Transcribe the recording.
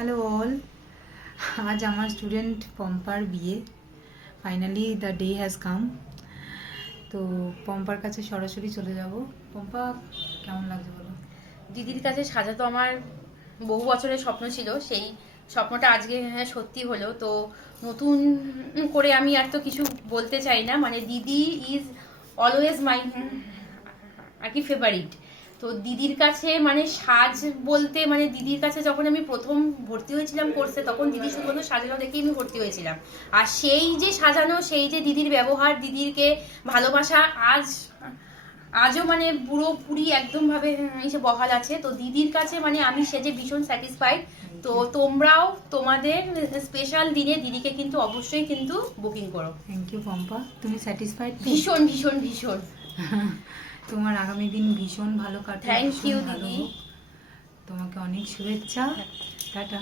Hello all, আজ আমার student পম্পার বিয়ে। Finally the day has come. তো পম্পার কাছে সরাসরি চলে যাব। পম্পা, কেমন লাগছে বলো? দিদির কাছে সাজা তো আমার বহু বছরের স্বপ্ন ছিল, সেই স্বপ্নটা আজকে সত্যি হলো। তো নতুন করে আমি আর তো কিছু বলতে চাই না, মানে দিদি ইজ অলওয়েজ মাই আর কি ফেভারিট। তো দিদির কাছে মানে সাজ বলতে, মানে দিদির কাছে যখন আমি প্রথম ভর্তি হয়েছিলাম কোর্সে, তখন দিদি শুধু সাজানো দেখেই আমি ভর্তি হয়েছিলাম। আর সেই যে সাজানো, সেই যে দিদির ব্যবহার, দিদিরকে ভালোবাসা আজও মানে পুরোপুরি একদম ভাবে এসে বহাল আছে। তো দিদির কাছে মানে আমি সেজে ভীষণ স্যাটিসফাইড। তো তোমরাও তোমাদের স্পেশাল দিনে দিদিকে কিন্তু অবশ্যই কিন্তু বুকিং করো। থ্যাংক ইউ পম্পা, তুমি স্যাটিসফাইড? ভীষণ ভীষণ ভীষণ। তোমার আগামী দিন ভীষণ ভালো কাটুক। থ্যাংক ইউ ভীষণ ভালো দিদি। হোক। তোমাকে অনেক শুভেচ্ছা। টাটা।